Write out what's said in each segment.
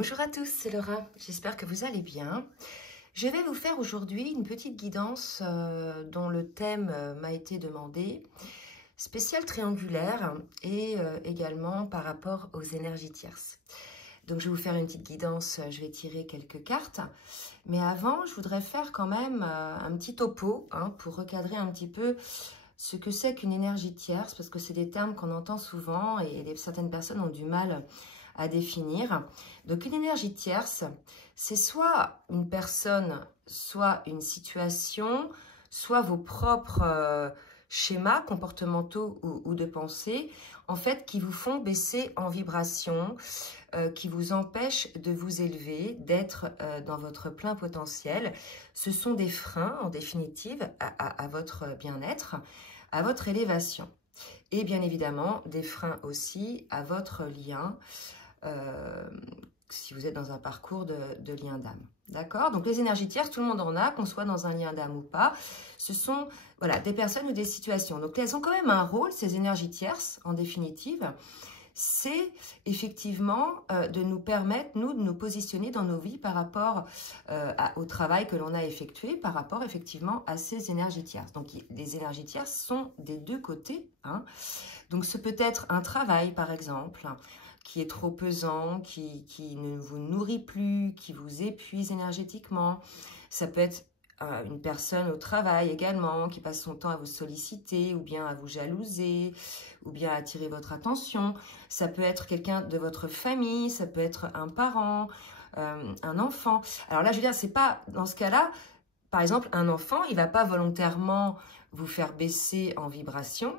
Bonjour à tous, c'est Laura, j'espère que vous allez bien. Je vais vous faire aujourd'hui une petite guidance dont le thème m'a été demandé, spécial triangulaire et également par rapport aux énergies tierces. Donc je vais vous faire une petite guidance, je vais tirer quelques cartes. Mais avant, je voudrais faire quand même un petit topo pour recadrer un petit peu ce que c'est qu'une énergie tierce, parce que c'est des termes qu'on entend souvent et certaines personnes ont du mal à définir. Donc une énergie tierce, c'est soit une personne, soit une situation, soit vos propres schémas comportementaux ou de pensée, en fait, qui vous font baisser en vibration, qui vous empêchent de vous élever, d'être dans votre plein potentiel. Ce sont des freins, en définitive, à votre bien-être, à votre élévation. Et bien évidemment, des freins aussi à votre lien, si vous êtes dans un parcours de lien d'âme. D'accord? Donc les énergies tierces, tout le monde en a, qu'on soit dans un lien d'âme ou pas. Ce sont voilà, des personnes ou des situations. Donc elles ont quand même un rôle, ces énergies tierces, en définitive. C'est effectivement de nous permettre, nous, de nous positionner dans nos vies par rapport au travail que l'on a effectué, par rapport effectivement à ces énergies tierces. Donc les énergies tierces sont des deux côtés. Donc ce peut être un travail, par exemple, qui est trop pesant, qui ne vous nourrit plus, qui vous épuise énergétiquement. Ça peut être une personne au travail également, qui passe son temps à vous solliciter, ou bien à vous jalouser, ou bien à attirer votre attention. Ça peut être quelqu'un de votre famille, ça peut être un parent, un enfant. Alors là, je veux dire, c'est pas, dans ce cas-là, par exemple, un enfant, il va pas volontairement vous faire baisser en vibration,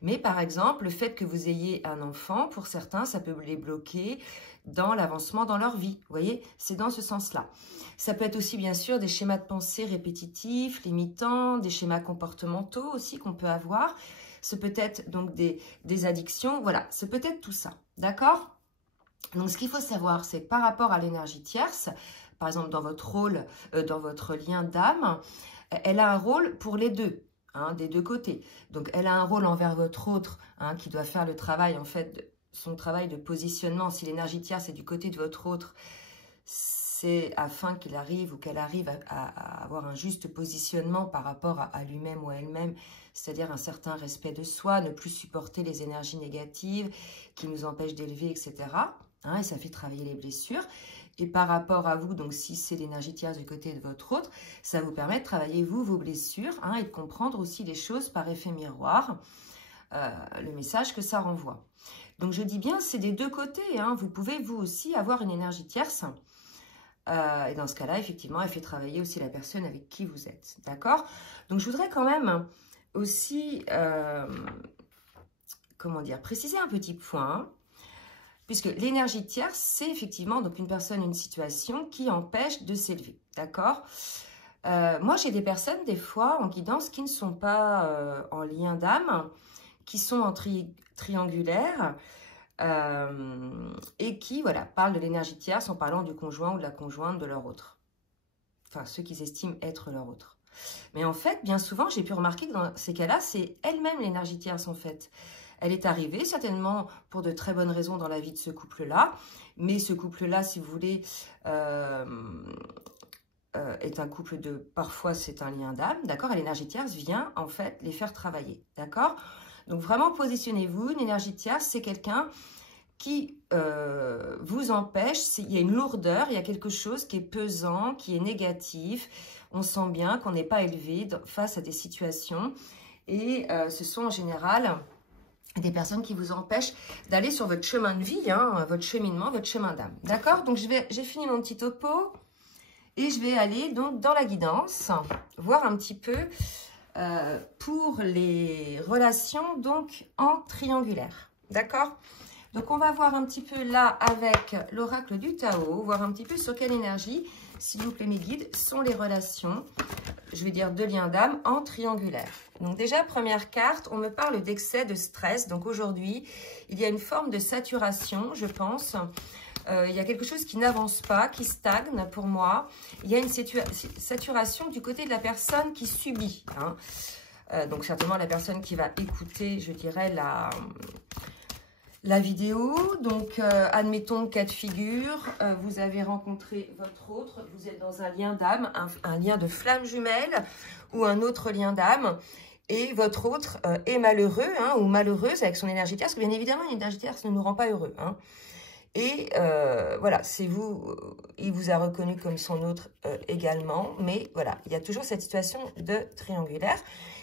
mais par exemple, le fait que vous ayez un enfant, pour certains, ça peut les bloquer dans l'avancement dans leur vie. Vous voyez, c'est dans ce sens-là. Ça peut être aussi, bien sûr, des schémas de pensée répétitifs, limitants, des schémas comportementaux aussi qu'on peut avoir. Ce peut être donc des addictions. Voilà, c'est peut-être tout ça. D'accord? Donc, ce qu'il faut savoir, c'est par rapport à l'énergie tierce, par exemple, dans votre rôle, dans votre lien d'âme, elle a un rôle pour les deux. Des deux côtés. Donc, elle a un rôle envers votre autre qui doit faire le travail, en fait, son travail de positionnement. Si l'énergie tierce est du côté de votre autre, c'est afin qu'il arrive ou qu'elle arrive à avoir un juste positionnement par rapport à lui-même ou à elle-même, c'est-à-dire un certain respect de soi, ne plus supporter les énergies négatives qui nous empêchent d'élever, etc. Et ça fait travailler les blessures. Et par rapport à vous, donc si c'est l'énergie tierce du côté de votre autre, ça vous permet de travailler vous, vos blessures, et de comprendre aussi les choses par effet miroir, le message que ça renvoie. Donc je dis bien, c'est des deux côtés, vous pouvez vous aussi avoir une énergie tierce, et dans ce cas-là, effectivement, elle fait travailler aussi la personne avec qui vous êtes, d'accord? Donc je voudrais quand même aussi, comment dire, préciser un petit point, puisque l'énergie tierce, c'est effectivement donc une personne, une situation qui empêche de s'élever, d'accord? Moi, j'ai des personnes, des fois, en guidance, qui ne sont pas en lien d'âme, qui sont en triangulaire, et qui, voilà, parlent de l'énergie tierce en parlant du conjoint ou de la conjointe de leur autre. Enfin, ceux qu'ils estiment être leur autre. Mais en fait, bien souvent, j'ai pu remarquer que dans ces cas-là, c'est elle-même l'énergie tierce, en fait. Elle est arrivée certainement pour de très bonnes raisons dans la vie de ce couple-là. Mais ce couple-là, si vous voulez, est un couple de... Parfois, c'est un lien d'âme, d'accord? Et l'énergie tierce vient, en fait, les faire travailler, d'accord? Donc, vraiment, positionnez-vous. Une énergie tierce, c'est quelqu'un qui vous empêche. Il y a une lourdeur, il y a quelque chose qui est pesant, qui est négatif. On sent bien qu'on n'est pas élevé face à des situations. Et ce sont en général des personnes qui vous empêchent d'aller sur votre chemin de vie, votre cheminement, votre chemin d'âme. D'accord? Donc, j'ai fini mon petit topo et je vais aller donc dans la guidance, voir un petit peu pour les relations donc en triangulaire. D'accord? Donc, on va voir un petit peu là avec l'oracle du Tao, voir un petit peu sur quelle énergie, s'il vous plaît mes guides, sont les relations, je vais dire de lien d'âme en triangulaire. Donc déjà, première carte, on me parle d'excès de stress. Donc aujourd'hui, il y a une forme de saturation, je pense. Il y a quelque chose qui n'avance pas, qui stagne pour moi. Il y a une saturation du côté de la personne qui subit. Donc certainement la personne qui va écouter, je dirais, la vidéo. Donc, admettons cas de figure, vous avez rencontré votre autre, vous êtes dans un lien d'âme, un lien de flamme jumelle ou un autre lien d'âme, et votre autre est malheureux ou malheureuse avec son énergie tierce, bien évidemment, une énergie tierce ne nous rend pas heureux. Et voilà, c'est vous, il vous a reconnu comme son autre également, mais voilà, il y a toujours cette situation de triangulaire.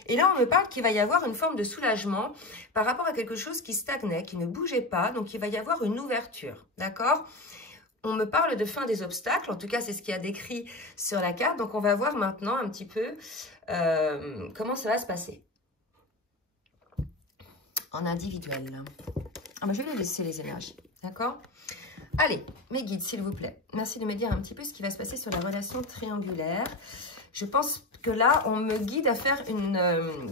Et là, on me parle qu'il va y avoir une forme de soulagement par rapport à quelque chose qui stagnait, qui ne bougeait pas. Donc, il va y avoir une ouverture, d'accord? On me parle de fin des obstacles. En tout cas, c'est ce qui a décrit sur la carte. Donc, on va voir maintenant un petit peu comment ça va se passer. En individuel. Ah, ben, je vais les laisser, les énergies, d'accord? Allez, mes guides, s'il vous plaît. Merci de me dire un petit peu ce qui va se passer sur la relation triangulaire. Je pense que là, on me guide à faire une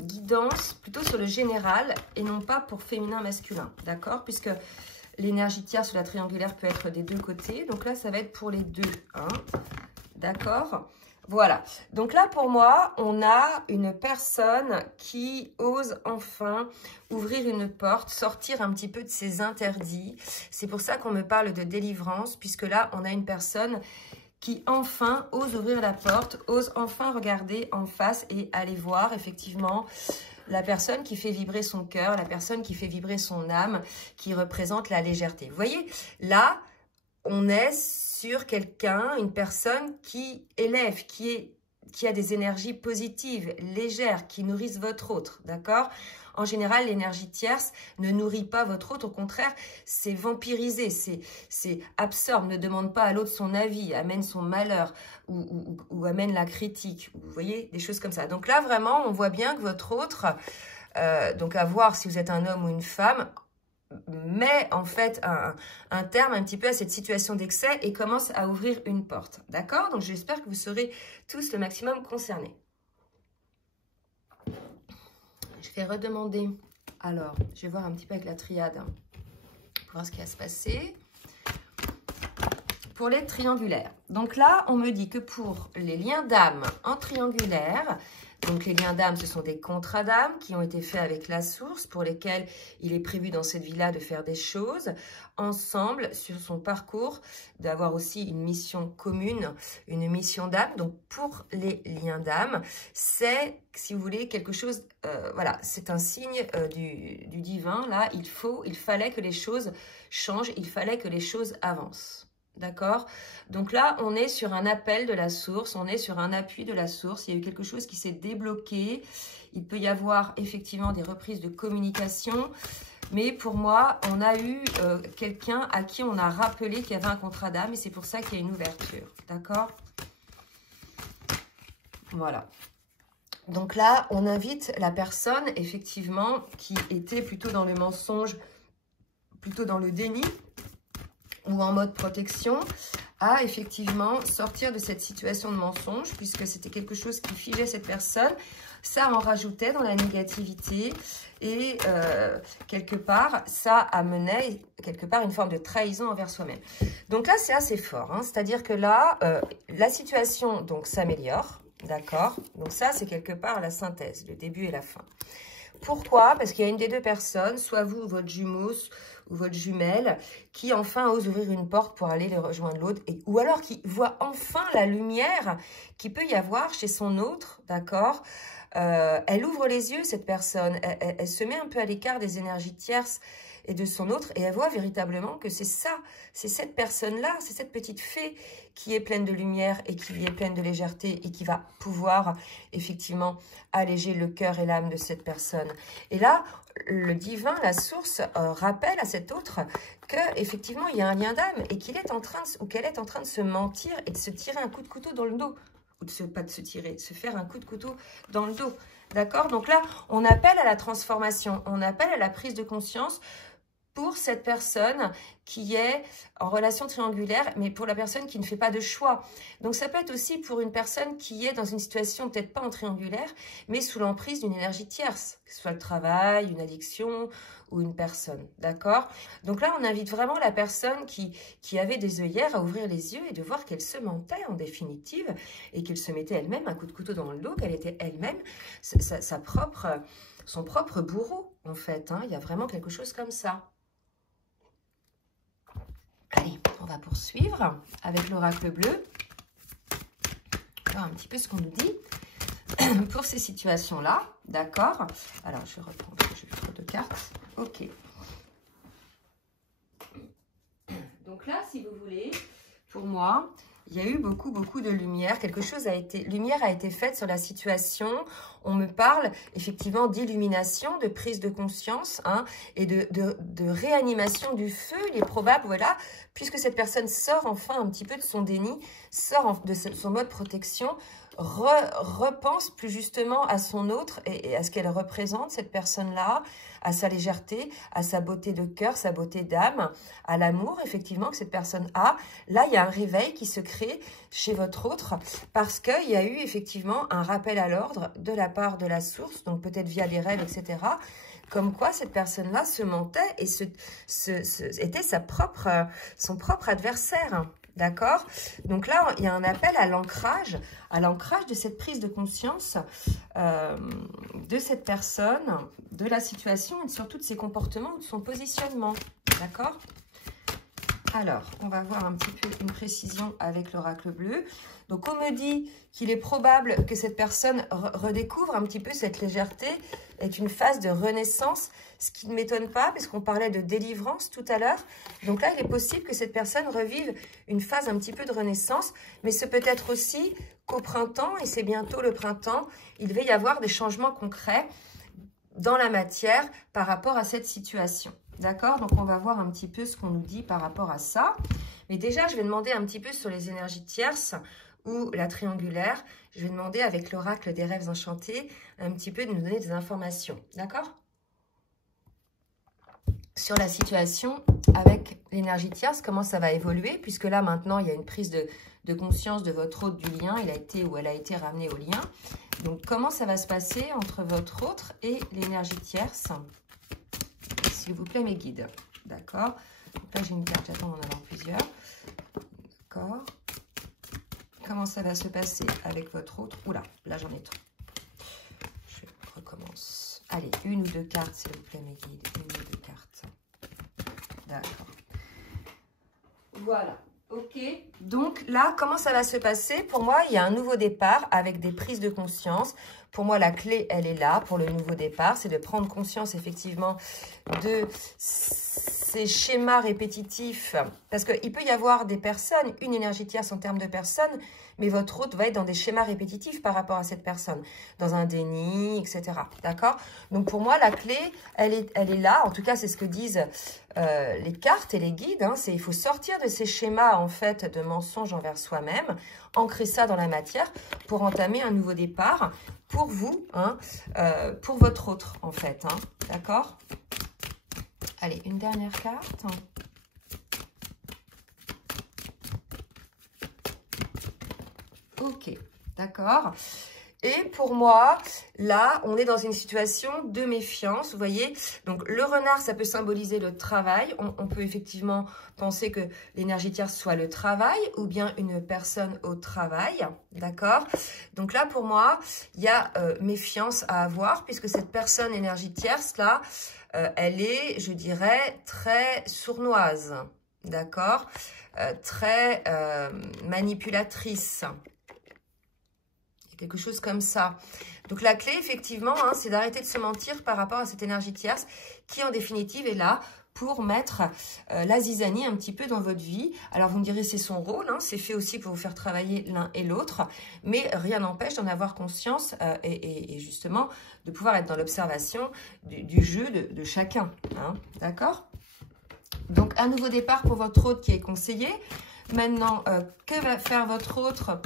guidance plutôt sur le général et non pas pour féminin-masculin, d'accord? Puisque l'énergie tierce sur la triangulaire peut être des deux côtés. Donc là, ça va être pour les deux, d'accord? Voilà. Donc là, pour moi, on a une personne qui ose enfin ouvrir une porte, sortir un petit peu de ses interdits. C'est pour ça qu'on me parle de délivrance, puisque là, on a une personne qui enfin ose ouvrir la porte, ose enfin regarder en face et aller voir effectivement la personne qui fait vibrer son cœur, la personne qui fait vibrer son âme, qui représente la légèreté. Vous voyez, là, on est sur quelqu'un, une personne qui élève, qui a des énergies positives, légères, qui nourrissent votre autre, d'accord? En général, l'énergie tierce ne nourrit pas votre autre. Au contraire, c'est vampirisé, c'est absorbe, ne demande pas à l'autre son avis, amène son malheur ou amène la critique. Vous voyez, des choses comme ça. Donc là, vraiment, on voit bien que votre autre, donc à voir si vous êtes un homme ou une femme, met en fait un terme un petit peu à cette situation d'excès et commence à ouvrir une porte. D'accord? Donc j'espère que vous serez tous le maximum concernés. Je vais redemander, alors, je vais voir un petit peu avec la triade, pour voir ce qui va se passer. Pour les triangulaires. Donc là, on me dit que pour les liens d'âme en triangulaire, donc les liens d'âme, ce sont des contrats d'âme qui ont été faits avec la source, pour lesquels il est prévu dans cette vie-là de faire des choses ensemble sur son parcours, d'avoir aussi une mission commune, une mission d'âme. Donc pour les liens d'âme, c'est, si vous voulez, quelque chose, voilà, c'est un signe du divin. Là, il fallait que les choses changent, il fallait que les choses avancent. D'accord? Donc là, on est sur un appel de la source, on est sur un appui de la source. Il y a eu quelque chose qui s'est débloqué. Il peut y avoir effectivement des reprises de communication. Mais pour moi, on a eu quelqu'un à qui on a rappelé qu'il y avait un contrat d'âme et c'est pour ça qu'il y a une ouverture. D'accord? Voilà. Donc là, on invite la personne, effectivement, qui était plutôt dans le mensonge, plutôt dans le déni, ou en mode protection, à effectivement sortir de cette situation de mensonge, puisque c'était quelque chose qui figeait cette personne. Ça en rajoutait dans la négativité et quelque part, ça amenait quelque part une forme de trahison envers soi-même. Donc là, c'est assez fort, c'est-à-dire que là, la situation donc s'améliore, d'accord? Donc ça, c'est quelque part la synthèse, le début et la fin. Pourquoi? Parce qu'il y a une des deux personnes, soit vous, votre jumeau, ou votre jumelle, qui enfin ose ouvrir une porte pour aller les rejoindre l'autre, ou alors qui voit enfin la lumière qu'il peut y avoir chez son autre, d'accord? Elle ouvre les yeux, cette personne, elle se met un peu à l'écart des énergies tierces et de son autre, et elle voit véritablement que c'est ça, c'est cette personne-là, c'est cette petite fée qui est pleine de lumière et qui est pleine de légèreté et qui va pouvoir effectivement alléger le cœur et l'âme de cette personne. Et là, le divin, la source, rappelle à cet autre qu'effectivement, il y a un lien d'âme et qu'il est en train de, ou qu'elle est en train de se mentir et de se tirer un coup de couteau dans le dos. Ou pas de se tirer, de se faire un coup de couteau dans le dos. D'accord? Donc là, on appelle à la transformation, on appelle à la prise de conscience pour cette personne qui est en relation triangulaire, mais pour la personne qui ne fait pas de choix. Donc ça peut être aussi pour une personne qui est dans une situation peut-être pas en triangulaire, mais sous l'emprise d'une énergie tierce, que ce soit le travail, une addiction ou une personne, d'accord? Donc là, on invite vraiment la personne qui avait des œillères à ouvrir les yeux et de voir qu'elle se mentait en définitive et qu'elle se mettait elle-même un coup de couteau dans le dos, qu'elle était elle-même son propre bourreau, en fait. Il y a vraiment quelque chose comme ça. On va poursuivre avec l'oracle bleu. On va voir un petit peu ce qu'on nous dit pour ces situations-là. D'accord? Alors, je reprends parce que j'ai trop de cartes. Ok. Donc là, si vous voulez, pour moi, il y a eu beaucoup de lumière. Lumière a été faite sur la situation. On me parle effectivement d'illumination, de prise de conscience hein, et de réanimation du feu. Il est probable, voilà, puisque cette personne sort enfin un petit peu de son déni, sort de son mode protection, repense plus justement à son autre et à ce qu'elle représente, cette personne-là, à sa légèreté, à sa beauté de cœur, sa beauté d'âme, à l'amour, effectivement, que cette personne a. Là, il y a un réveil qui se crée chez votre autre parce qu'il y a eu effectivement un rappel à l'ordre de la part de la source, donc peut-être via des rêves, etc., comme quoi cette personne-là se mentait et était son propre adversaire. D'accord? Donc là, il y a un appel à l'ancrage de cette prise de conscience de cette personne, de la situation et surtout de ses comportements, de son positionnement. D'accord? Alors, on va voir un petit peu une précision avec l'oracle bleu. Donc, on me dit qu'il est probable que cette personne redécouvre un petit peu cette légèreté, est une phase de renaissance, ce qui ne m'étonne pas, puisqu'on parlait de délivrance tout à l'heure. Donc là, il est possible que cette personne revive une phase un petit peu de renaissance, mais ce peut être aussi qu'au printemps, et c'est bientôt le printemps, il va y avoir des changements concrets dans la matière par rapport à cette situation. D'accord? Donc, on va voir un petit peu ce qu'on nous dit par rapport à ça. Mais déjà, je vais demander un petit peu sur les énergies tierces ou la triangulaire. Je vais demander avec l'oracle des rêves enchantés un petit peu de nous donner des informations. D'accord? Sur la situation avec l'énergie tierce, comment ça va évoluer, puisque là, maintenant, il y a une prise de conscience de votre hôte du lien. Il a été ou elle a été ramenée au lien. Donc, comment ça va se passer entre votre autre et l'énergie tierce? S'il vous plaît, mes guides. D'accord. Donc là, j'ai une carte, j'attends d'en avoir plusieurs. D'accord. Comment ça va se passer avec votre autre? Oula, là, j'en ai trop. Je recommence. Allez, une ou deux cartes, s'il vous plaît, mes guides. Une ou deux cartes. D'accord. Voilà. Ok. Donc là, comment ça va se passer? Pour moi, il y a un nouveau départ avec des prises de conscience. Pour moi, la clé, elle est là pour le nouveau départ. C'est de prendre conscience, effectivement, de ces schémas répétitifs. Parce qu'il peut y avoir des personnes, une énergie tierce en termes de personnes, mais votre hôte va être dans des schémas répétitifs par rapport à cette personne. Dans un déni, etc. D'accord? Donc, pour moi, la clé, elle est là. En tout cas, c'est ce que disent les cartes et les guides. Hein. Il faut sortir de ces schémas, en fait, de mensonges envers soi-même, ancrer ça dans la matière pour entamer un nouveau départ pour vous, hein, pour votre autre, en fait. Hein. D'accord? Allez, une dernière carte. Ok, d'accord. Et pour moi, là, on est dans une situation de méfiance, vous voyez. Donc, le renard, ça peut symboliser le travail. On peut effectivement penser que l'énergie tierce soit le travail ou bien une personne au travail, d'accord? Donc là, pour moi, il y a méfiance à avoir puisque cette personne énergie tierce, là, elle est, je dirais, très sournoise, d'accord? Très manipulatrice. Quelque chose comme ça. Donc, la clé, effectivement, hein, c'est d'arrêter de se mentir par rapport à cette énergie tierce qui, en définitive, est là pour mettre la zizanie un petit peu dans votre vie. Alors, vous me direz, c'est son rôle, hein, c'est fait aussi pour vous faire travailler l'un et l'autre, mais rien n'empêche d'en avoir conscience et justement de pouvoir être dans l'observation du jeu de chacun. Hein, d'accord? Donc, un nouveau départ pour votre hôte qui est conseillé. Maintenant, que va faire votre autre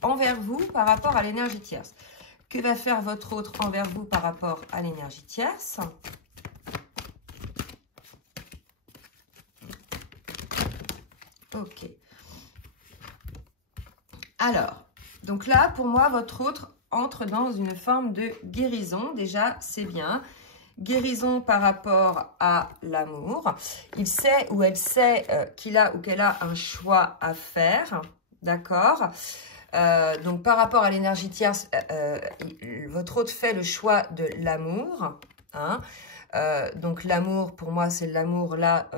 envers vous par rapport à l'énergie tierce? Que va faire votre autre envers vous par rapport à l'énergie tierce? Ok. Alors, donc là, pour moi, votre autre entre dans une forme de guérison. Déjà, c'est bien. Guérison par rapport à l'amour. Il sait ou elle sait qu'il a ou qu'elle a un choix à faire. D'accord? Donc, par rapport à l'énergie tierce, votre hôte fait le choix de l'amour. Hein. Donc l'amour, pour moi, c'est l'amour là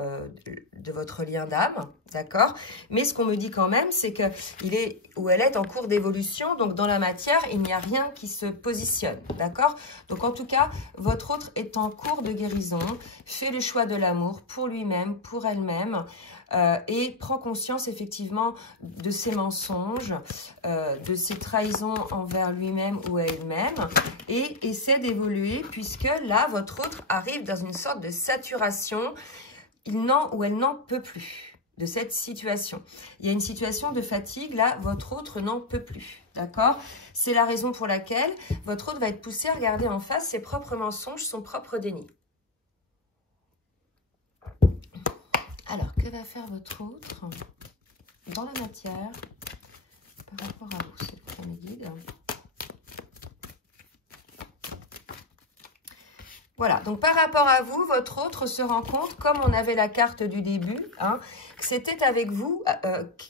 de votre lien d'âme, d'accord? Mais ce qu'on me dit quand même, c'est que il est ou elle est en cours d'évolution, donc dans la matière, il n'y a rien qui se positionne, d'accord? Donc en tout cas, votre autre est en cours de guérison, fait le choix de l'amour pour lui-même, pour elle-même, et prend conscience effectivement de ses mensonges, de ses trahisons envers lui-même ou elle-même, et essaie d'évoluer puisque là, votre autre arrive dans une sorte de saturation, il n'en ou elle n'en peut plus de cette situation. Il y a une situation de fatigue, là, votre autre n'en peut plus, d'accord? C'est la raison pour laquelle votre autre va être poussé à regarder en face ses propres mensonges, son propre déni. Alors, que va faire votre autre dans la matière par rapport à vous, s'il vous plaît, mes guides? Voilà, donc par rapport à vous, votre autre se rend compte, comme on avait la carte du début, hein, que c'était avec vous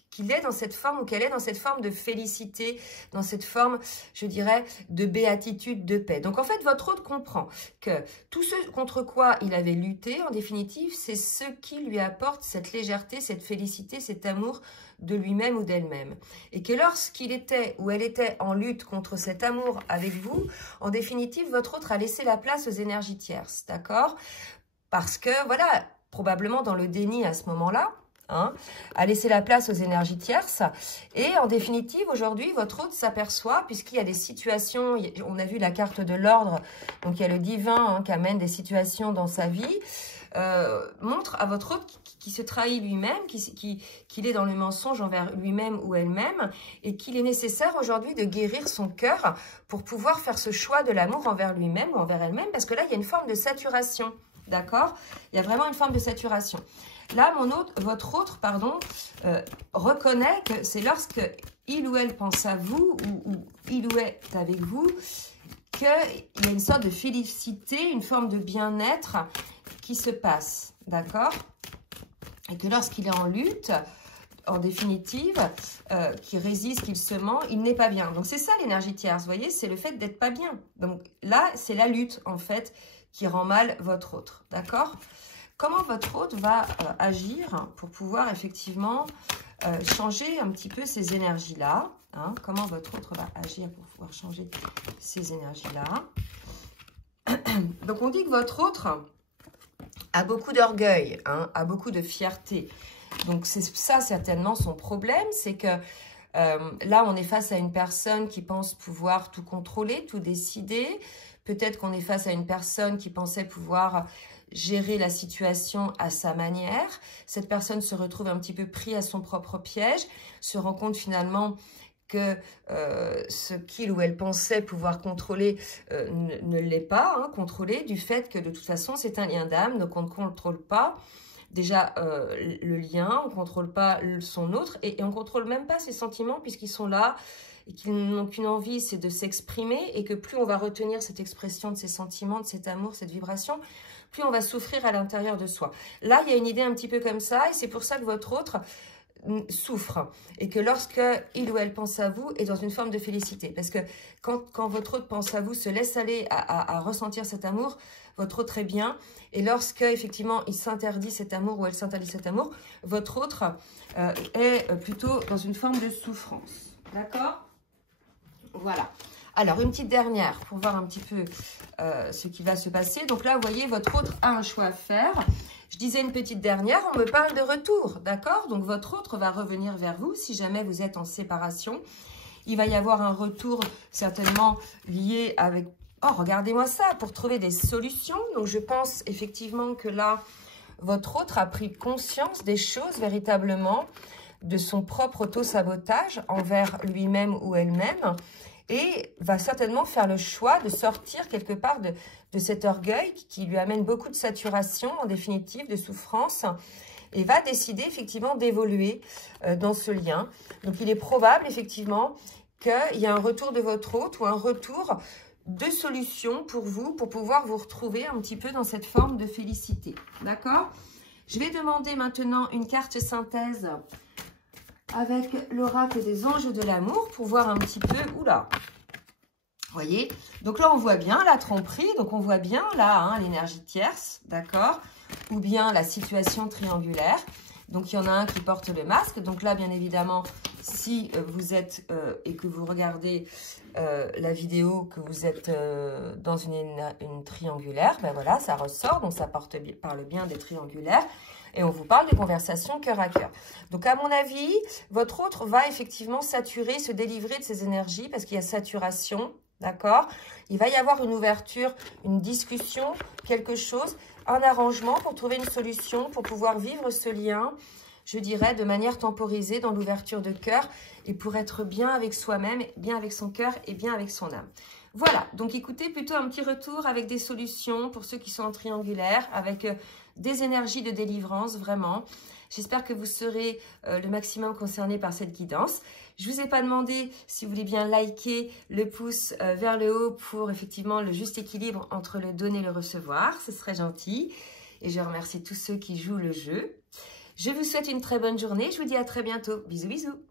qu'il est dans cette forme ou qu'elle est dans cette forme de félicité, dans cette forme, je dirais, de béatitude, de paix. Donc en fait, votre autre comprend que tout ce contre quoi il avait lutté, en définitive, c'est ce qui lui apporte cette légèreté, cette félicité, cet amour de lui-même ou d'elle-même. Et que lorsqu'il était ou elle était en lutte contre cet amour avec vous, en définitive, votre autre a laissé la place aux énergies tierces, d'accord? Parce que, voilà, probablement dans le déni à ce moment-là, hein, a laissé la place aux énergies tierces. Et en définitive, aujourd'hui, votre autre s'aperçoit, puisqu'il y a des situations, on a vu la carte de l'ordre, donc il y a le divin hein, qui amène des situations dans sa vie, montre à votre autre qui se trahit lui-même, qu'il est dans le mensonge envers lui-même ou elle-même, et qu'il est nécessaire aujourd'hui de guérir son cœur pour pouvoir faire ce choix de l'amour envers lui-même ou envers elle-même, parce que là, il y a une forme de saturation, d'accord? Il y a vraiment une forme de saturation. Là, votre autre, reconnaît que c'est lorsque il ou elle pense à vous, ou il ou elle est avec vous, qu'il y a une sorte de félicité, une forme de bien-être qui se passe, d'accord? Et que lorsqu'il est en lutte, en définitive, qu'il résiste, qu'il se ment, il n'est pas bien. Donc c'est ça l'énergie tierce, vous voyez, c'est le fait d'être pas bien. Donc là, c'est la lutte, en fait, qui rend mal votre autre, d'accord? Comment votre autre va agir pour pouvoir effectivement changer un petit peu ces énergies-là, hein? Comment votre autre va agir pour pouvoir changer ces énergies-là? Donc on dit que votre autre a beaucoup d'orgueil, hein, a beaucoup de fierté. Donc c'est ça certainement son problème, c'est que là on est face à une personne qui pense pouvoir tout contrôler, tout décider. Peut-être qu'on est face à une personne qui pensait pouvoir gérer la situation à sa manière. Cette personne se retrouve un petit peu pris à son propre piège, se rend compte finalement que ce qu'il ou elle pensait pouvoir contrôler ne l'est pas, hein, contrôlé, du fait que de toute façon c'est un lien d'âme, donc on ne contrôle pas déjà le lien, on ne contrôle pas son autre, et on ne contrôle même pas ses sentiments puisqu'ils sont là, et qu'ils n'ont qu'une envie, c'est de s'exprimer, et que plus on va retenir cette expression de ces sentiments, de cet amour, cette vibration, plus on va souffrir à l'intérieur de soi. Là, il y a une idée un petit peu comme ça, et c'est pour ça que votre autre souffre, et que lorsque il ou elle pense à vous, est dans une forme de félicité, parce que quand votre autre pense à vous, se laisse aller à ressentir cet amour, votre autre est bien, et lorsque effectivement il s'interdit cet amour ou elle s'interdit cet amour, votre autre est plutôt dans une forme de souffrance, d'accord? Voilà. Alors, une petite dernière pour voir un petit peu ce qui va se passer. Donc là, vous voyez, votre autre a un choix à faire. Je disais une petite dernière, on me parle de retour, d'accord? Donc, votre autre va revenir vers vous si jamais vous êtes en séparation. Il va y avoir un retour certainement lié avec... Oh, regardez-moi ça, pour trouver des solutions. Donc, je pense effectivement que là, votre autre a pris conscience des choses véritablement, de son propre auto-sabotage envers lui-même ou elle-même, et va certainement faire le choix de sortir quelque part de cet orgueil qui lui amène beaucoup de saturation, en définitive, de souffrance, et va décider effectivement d'évoluer dans ce lien. Donc il est probable effectivement qu'il y a un retour de votre autre ou un retour de solution pour vous, pour pouvoir vous retrouver un petit peu dans cette forme de félicité. D'accord? Je vais demander maintenant une carte synthèse avec l'oracle des anges de l'amour pour voir un petit peu, oula, voyez? Donc là, on voit bien la tromperie. Donc, on voit bien là hein, l'énergie tierce, d'accord? Ou bien la situation triangulaire. Donc, il y en a un qui porte le masque. Donc là, bien évidemment, si vous êtes et que vous regardez la vidéo, que vous êtes dans une triangulaire, ben voilà, ça ressort. Donc, ça parle bien des triangulaires. Et on vous parle des conversations cœur à cœur. Donc, à mon avis, votre autre va effectivement saturer, se délivrer de ses énergies parce qu'il y a saturation, d'accord? Il va y avoir une ouverture, une discussion, quelque chose, un arrangement pour trouver une solution, pour pouvoir vivre ce lien, je dirais, de manière temporisée dans l'ouverture de cœur et pour être bien avec soi-même, bien avec son cœur et bien avec son âme. Voilà, donc écoutez, plutôt un petit retour avec des solutions pour ceux qui sont en triangulaire, avec des énergies de délivrance, vraiment. J'espère que vous serez le maximum concernés par cette guidance. Je ne vous ai pas demandé si vous voulez bien liker le pouce vers le haut pour effectivement le juste équilibre entre le donner et le recevoir. Ce serait gentil. Et je remercie tous ceux qui jouent le jeu. Je vous souhaite une très bonne journée. Je vous dis à très bientôt. Bisous, bisous.